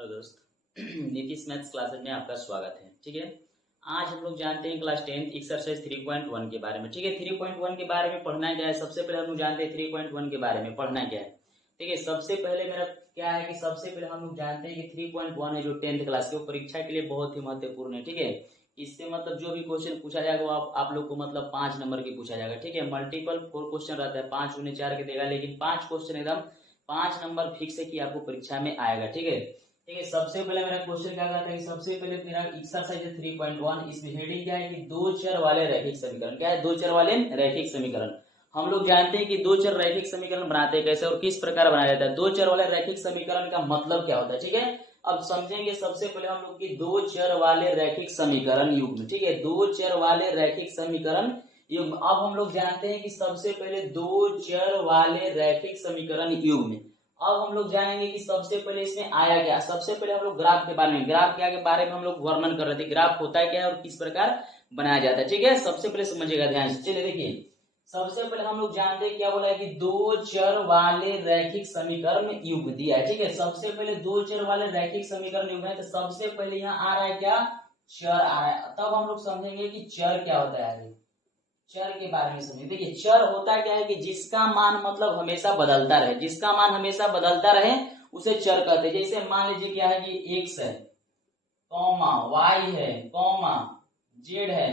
Hello दोस्त Nitish maths classes में आपका स्वागत है। ठीक है, आज हम लोग जानते हैं क्लास 10 एक्सरसाइज 3.1 के बारे में। ठीक है, 3.1 के बारे में पढ़ना क्या है, सबसे पहले हम लोग जानते हैं 3.1 के बारे में पढ़ना क्या है। ठीक है, सबसे पहले मेरा क्या है कि सबसे पहले हम लोग जानते हैं कि 3.1 है जो 10th क्लास की परीक्षा के लिए बहुत ही महत्वपूर्ण है। ठीक है, इससे मतलब जो भी क्वेश्चन पूछा जाएगा वो आप लोग को मतलब 5 नंबर की पूछा जाएगा। ठीक है, मल्टीपल 4 क्वेश्चन रहता है, 5 उन्हें 4 के देगा, लेकिन 5 क्वेश्चन एकदम 5 नंबर फिक्स है कि आपको परीक्षा में आएगा। ठीक है, ठीक है, सबसे पहले मेरा क्वेश्चन क्या कहता है कि सबसे पहले मेरा एक्सरसाइज है 3.1। इसमें हेडिंग क्या है कि दो चर वाले रैखिक समीकरण। क्या है? दो चर वाले रैखिक समीकरण। हम लोग जानते हैं कि दो चर रैखिक समीकरण बनाते हैं कैसे और किस प्रकार बनाया जाता है। दो चर वाले रैखिक समीकरण का मतलब क्या होता है। ठीक है, अब समझेंगे सबसे पहले हम लोग की दो चर वाले रैखिक समीकरण युग्म। ठीक है, दो चर वाले रैखिक समीकरण युग्म। अब हम लोग जानते हैं कि सबसे पहले दो चर वाले रैखिक समीकरण युग्म। अब हम लोग जानेंगे कि सबसे पहले इसमें आया क्या। सबसे पहले हम लोग ग्राफ के बारे में, ग्राफ क्या के बारे में हम लोग वर्णन कर रहे थे। ग्राफ होता है क्या और किस प्रकार बनाया जाता है। ठीक है, सबसे पहले समझिएगा ध्यान से। चलिए देखिए, सबसे पहले हम लोग जानते हैं क्या बोला है कि दो चर वाले रैखिक समीकरण युग्म दिया है। ठीक है, सबसे पहले दो चर वाले रैखिक समीकरण युग्म है, तो सबसे पहले यहाँ आ रहा है क्या, चर आ रहा है। तब हम लोग समझेंगे कि चर क्या होता है। चर के बारे में समझिए। देखिए, चर होता क्या है कि जिसका मान मतलब हमेशा बदलता रहे, जिसका मान हमेशा बदलता रहे उसे चर कहते हैं। जैसे मान लीजिए क्या है कि एक्स है, कॉमा वाई है, कॉमा जेड है,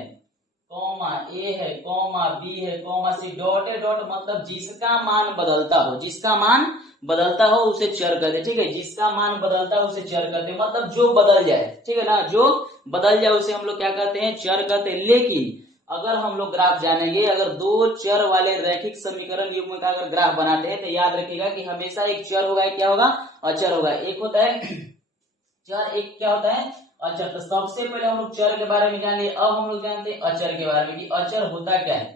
कॉमा ए है, कॉमा बी है, कॉमा सी, डॉट है, डॉट मतलब जिसका मान बदलता हो, जिसका मान बदलता हो उसे चर कहते। ठीक है, जिसका मान बदलता हो उसे चर कहते, मतलब जो बदल जाए। ठीक है ना, जो बदल जाए उसे हम लोग क्या कहते हैं, चर कहते हैं। लेकिन अगर हम लोग ग्राफ जानेंगे, अगर दो चर वाले रैखिक समीकरण युग्म का अगर ग्राफ बनाते हैं तो याद रखिएगा कि हमेशा एक चर होगा, क्या होगा, अचर होगा। एक होता है चर, एक क्या होता है, अचर। तो सबसे पहले हम लोग चर के बारे में जान लिए। अब हम लोग जानते हैं अचर के बारे में कि अचर होता क्या है।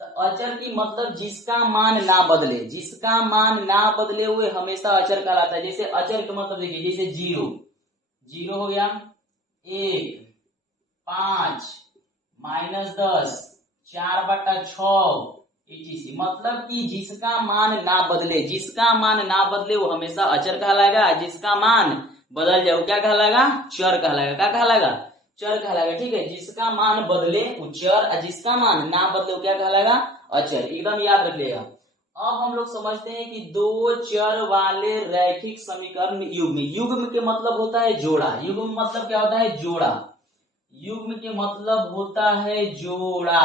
तो अचर की मतलब जिसका मान ना बदले, जिसका मान ना बदले हुए हमेशा अचर कहलाता है। जैसे अचर का मतलब देखिए, जैसे जीरो, जीरो हो गया, एक, 5, -10, 4/6, मतलब कि जिसका मान ना बदले, जिसका मान ना बदले वो हमेशा अचर कहलाएगा। जिसका मान बदल जाए वो क्या कहलाएगा, चर कहलाएगा। क्या कहलाएगा, चर कहलाएगा। ठीक है, जिसका मान बदले वो चर और जिसका मान ना बदले वो क्या कहलाएगा, अचर। एकदम याद रखिएगा। अब हम लोग समझते हैं कि दो चर वाले रैखिक समीकरण युग्म। युग्म के मतलब होता है जोड़ा। युग्म मतलब क्या होता है, जोड़ा। युग्म के मतलब होता है जोड़ा,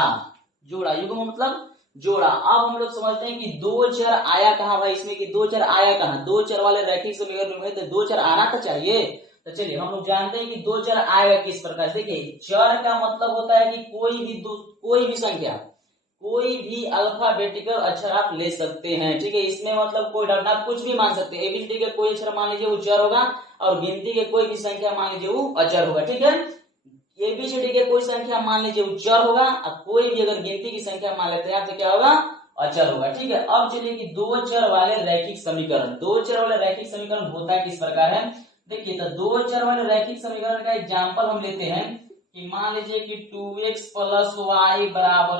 जोड़ा। युग्म मतलब जोड़ा। अब हम लोग समझते हैं कि दो चर आया कहां भाई इसमें, कि दो चर आया कहां, दो चर वाले रैखिक समीकरण में तो दो चर आना तो चाहिए। तो चलिए हम लोग जानते हैं कि दो चर आएगा किस प्रकार से। देखिए, चर का मतलब होता है कि कोई भी संख्या, कोई भी अल्फाबेटिकल अक्षर आप ले सकते हैं। ठीक है, इसमें मतलब कोई डरना, आप कुछ भी मान सकते हैं। एबीसीडी के कोई अक्षर मान लीजिए वो चर होगा, और गिनती के कोई भी संख्या मान लीजिए वो अचर होगा। ठीक है, एबीसीडी के कोई संख्या मान लीजिए वो चर होगा, और कोई भी अगर गिनती की संख्या मान लेते हैं तो क्या होगा, अचर होगा। ठीक है, अब चलिए कि दो चर वाले रैखिक समीकरण, दो चर वाले रैखिक समीकरण होता है किस प्रकार है। देखिए, तो दो चर वाले रैखिक समीकरण का एग्जांपल हम लेते हैं कि मान लीजिए कि 2x + y =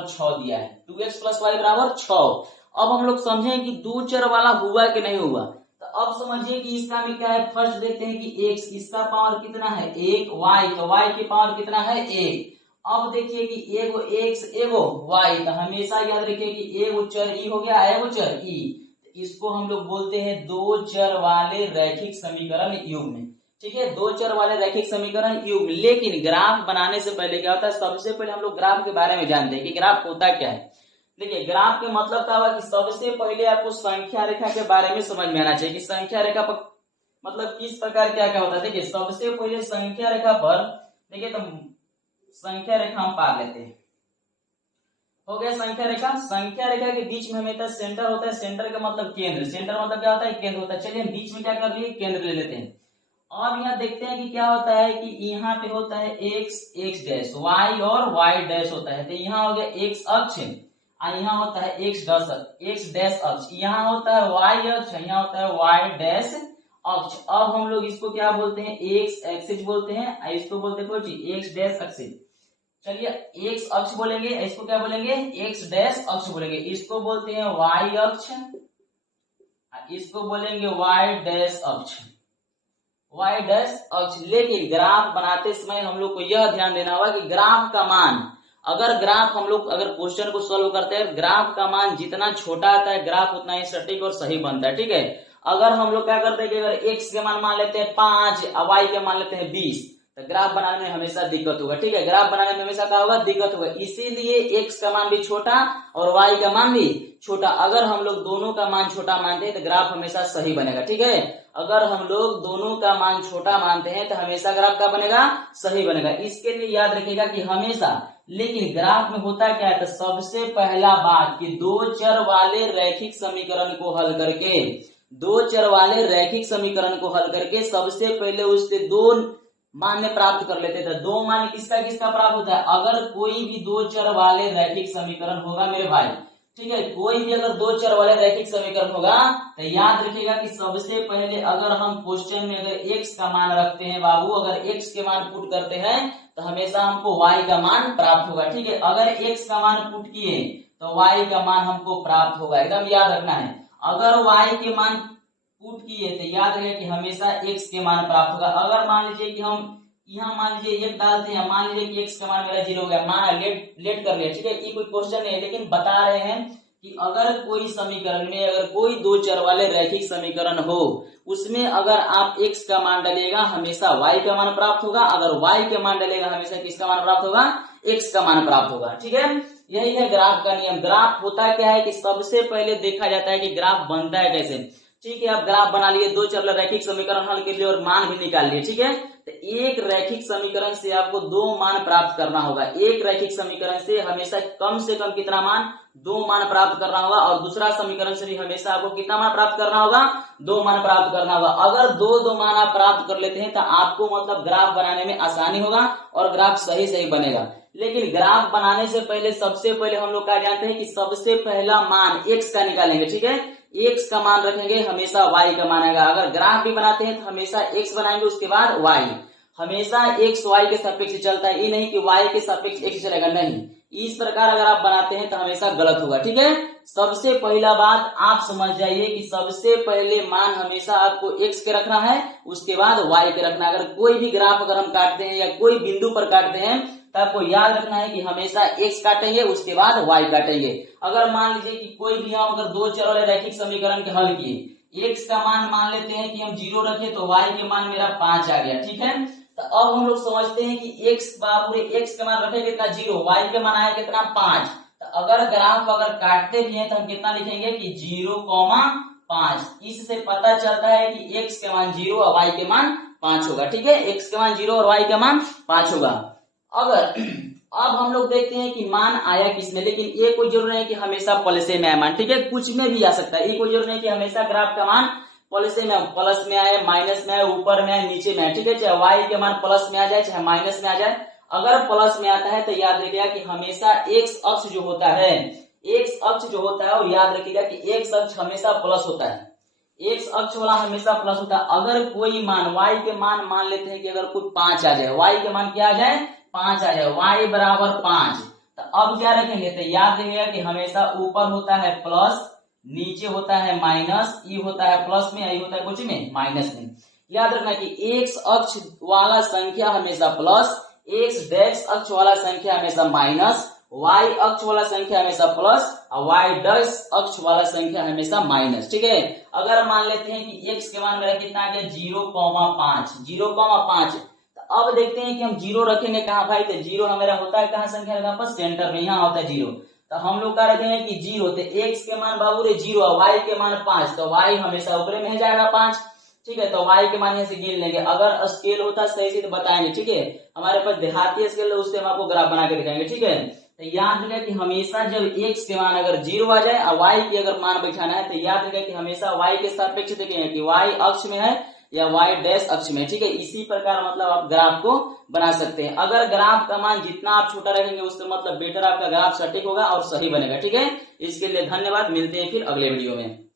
6 दिया है, 2x + y = 6। अब हम लोग समझें कि दो चर वाला हुआ कि नहीं हुआ। तो अब समझिए कि इसका में क्या है, फर्स्ट देखते हैं कि x, इसका पावर कितना है 1, y, तो y की पावर कितना है 1। अब देखिए कि एगो x एगो y, तो हमेशा याद रखिए कि एगो चर ई हो गया, एगो चर ई। इसको हम लोग बोलते हैं दो चर वाले रैखिक समीकरण युग्म। ठीक है, दो चर वाले रैखिक समीकरण युग्म। लेकिन ग्राफ बनाने से पहले क्या होता है, सबसे पहले हम लोग ग्राफ के बारे में जानते हैं कि ग्राफ होता क्या है। देखिए, ग्राफ के मतलब क्या हुआ कि सबसे पहले आपको संख्या रेखा के बारे में समझ में आना चाहिए कि संख्या रेखा पर मतलब किस प्रकार क्या क्या होता है। देखिए, सबसे पहले संख्या रेखा पर देखिए, तो संख्या रेखा हम पार लेते हैं, हो गया संख्या रेखा। संख्या रेखा के बीच में हमेशा सेंटर होता है। सेंटर का मतलब केंद्र, सेंटर मतलब क्या होता है, केंद्र होता है। चलिए हम बीच में क्या कर लिए, केंद्र ले लेते हैं। अब यहाँ देखते हैं कि क्या होता है कि यहाँ पे होता है x, x डैश, y और y डैश होता है। तो यहाँ हो गया x अक्ष, यहाँ होता है x डैश अक्ष, यहाँ होता है y अक्ष, यहाँ होता है y डैश अक्ष। अब हम लोग इसको क्या बोलते हैं, x एक्सिस बोलते हैं, इसको बोलते हैं कोई x डैश एक्सिस। चलिए x अक्ष बोलेंगे, इसको क्या बोलेंगे, x डैश अक्ष बोलेंगे। इसको बोलते हैं y अक्ष, इसको बोलेंगे y डैश अक्ष। y डैश अक्ष। लेकिन ग्राफ बनाते समय हम लोग को यह ध्यान देना होगा कि ग्राफ का मान, अगर ग्राफ हम लोग अगर क्वेश्चन को सॉल्व करते हैं, ग्राफ का मान जितना छोटा आता है ग्राफ उतना ही सटीक और सही बनता है, ठीक है। अगर हम लोग क्या करते हैं कि अगर x के मान लेते हैं 5 और y के मान लेते हैं 20, तो ग्राफ बनाने में हमेशा दिक्कत होगा, ठीक है। ग्राफ बनाने में हमेशा क्या होगा, दिक्कत होगा। इसीलिए x का मान भी छोटा और y का मान भी छोटा। अगर हम लोग दोनों का मान छोटा मानते हैं तो ग्राफ हमेशा सही बनेगा, ठीक है। अगर हम लोग दोनों का मान छोटा मानते हैं तो हमेशा ग्राफ क्या बनेगा, सही बनेगा। इसके लिए याद रखिएगा कि हमेशा, लेकिन ग्राफ में होता क्या है, तो सबसे पहला बात कि दो चर वाले रैखिक समीकरण को हल करके, दो चर वाले रैखिक समीकरण को हल करके सबसे पहले उससे दो मान प्राप्त कर लेते थे। दो मान किसका किसका प्राप्त होता है, अगर कोई भी दो चर वाले रैखिक समीकरण होगा मेरे भाई, ठीक है, कोई भी अगर दो चर वाले रैखिक समीकरण होगा तो याद रखिएगा कि सबसे पहले अगर हम क्वेश्चन में अगर x का मान रखते हैं बाबू, अगर x के मान पुट करते हैं तो हमेशा हमको y का मान प्राप्त होगा, ठीक है। अगर x का मान पुट किए तो y का मान हमको प्राप्त होगा, एकदम याद रखना है। अगर y के मान पुट किए तो याद रहे कि हमेशा x के मान प्राप्त होगा। अगर मान लीजिए कि हम यहाँ मान लीजिए एक डालते हैं, मान लीजिए कि x का मान मेरा 0 हो गया, माना लेट कर लिया, ठीक है। ये कोई क्वेश्चन नहीं है, लेकिन बता रहे हैं कि अगर कोई समीकरण में अगर कोई दो चर वाले रैखिक समीकरण हो, उसमें अगर आप x का मान डालेगा हमेशा y का मान प्राप्त होगा, अगर y के मान डालेगा हमेशा किसका मान प्राप्त होगा, x का मान प्राप्त होगा, ठीक है। यही है ग्राफ का नियम। ग्राफ होता क्या है कि सबसे पहले देखा जाता है कि ग्राफ बनता है कैसे, ठीक है। अब ग्राफ बना लिए, दो चर रैखिक समीकरण हल कर लिए और मान भी निकाल लिए, ठीक है। तो एक रैखिक समीकरण से आपको दो मान प्राप्त करना होगा। एक रैखिक समीकरण से हमेशा कम से कम कितना मान, दो मान प्राप्त करना होगा, और दूसरा समीकरण से भी हमेशा आपको कितना मान प्राप्त करना होगा, दो मान प्राप्त करना होगा। अगर दो मान आप प्राप्त कर लेते हैं तो आपको मतलब ग्राफ बनाने में आसानी होगा और ग्राफ सही सही बनेगा। लेकिन ग्राफ बनाने से पहले सबसे पहले हम लोग क्या जानते हैं कि सबसे पहला मान x का निकालेंगे, ठीक है। x का मान रखेंगे, हमेशा y का मान आएगा। अगर ग्राफ भी बनाते हैं तो हमेशा x बनाएंगे, उसके बाद y। हमेशा x y के सापेक्ष चलता है, ये नहीं कि y के सापेक्ष x चलेगा, नहीं। इस प्रकार अगर आप बनाते हैं तो हमेशा गलत होगा, ठीक है। सबसे पहला बात आप समझ जाइए कि सबसे पहले मान हमेशा आपको x के रखना है, उसके बाद y के रखना है। अगर कोई भी ग्राफ अगर हम काटते हैं या कोई बिंदु पर काटते हैं तो आपको याद रखना है कि हमेशा x काटेंगे, उसके बाद y काटेंगे। अगर मान लीजिए कि कोई भी हम अगर दो चर वाले रैखिक समीकरण के हल किए, x का मान लेते हैं कि हम 0 रखे तो y के मान मेरा 5 आ गया, ठीक है। तो अब हम लोग समझते हैं कि x बाबू x का मान रखे कितना 0, y के मान आया कितना 5। तो अगर ग्राफ अगर काटते भी हैं तो हम कितना लिखेंगे कि 0,5। इससे पता चलता है कि x के मान 0 और y के मान 5 होगा, ठीक है। x के मान 0 और y के मान 5 होगा। अगर अब हम लोग देखते हैं कि मान आया किसमें, लेकिन ये कोई जरूर नहीं कि हमेशा प्लस में आए मान, ठीक है। कुछ में भी आ सकता है, ये कोई जरूर नहीं कि हमेशा ग्राफ का मान प्लस में आए, माइनस में आए, ऊपर में आए, नीचे में आए, ठीक है। चाहे y के मान प्लस में आ जाए चाहे माइनस में आ जाए। अगर प्लस में आता है तो याद रखिएगा कि हमेशा x अक्ष जो होता है, x अक्ष जो होता है वो याद रखिएगा कि x अक्ष हमेशा प्लस होता है, x अक्ष वाला हमेशा प्लस होता है। अगर कोई मान y के मान लेते हैं कि अगर कोई 5 आ जाए, y के मान क्या आ जाए, 5 आ जाए, y बराबर 5, तो अब क्या रखेंगे, तो याद रखिएगा कि हमेशा ऊपर होता है प्लस, नीचे होता है माइनस, ई होता है प्लस में, आई होता है कुछ में माइनस में। याद रखना कि x अक्ष वाला संख्या हमेशा प्लस, x डैश अक्ष वाला संख्या हमेशा माइनस, y अक्ष वाला संख्या हमेशा प्लस और y डैश अक्ष वाला संख्या हमेशा माइनस, ठीक है। अगर मान लेते हैं कि x के मान मेरा कितना आ गया 0,5, तो अब देखते हैं कि हम 0 रखेंगे कहाँ भाई, तो 0 हमारा होता है कहाँ संख्या लगा पर सेंटर में, यहाँ होता है 0। तो हम लोग क्या रखेंगे कि 0, तो x के मान बाबू रे 0 और y के मान 5, तो y हमेशा ऊपर में जाएगा 5, ठीक है। तो y के मान यहाँ से गिन लेंगे। अगर स्केल होता सही से तो बताएंगे, ठीक है। हमारे पास देहाती स्केल है, उससे हम आपको ग्राफ बना के दिखाएंगे, ठीक है। तो याद रखेगा कि हमेशा जब x के मान अगर 0 आ जाए और y की अगर मान बैठाना है तो याद रखेगा कि हमेशा y के सापेक्ष देखेंगे कि y अक्ष में है या y डैश अक्ष में, ठीक है। इसी प्रकार मतलब आप ग्राफ को बना सकते हैं। अगर ग्राफ का मान जितना आप छोटा रखेंगे उससे मतलब बेटर आपका ग्राफ सटीक होगा और सही बनेगा, ठीक है। इसके लिए धन्यवाद, मिलते हैं फिर अगले वीडियो में।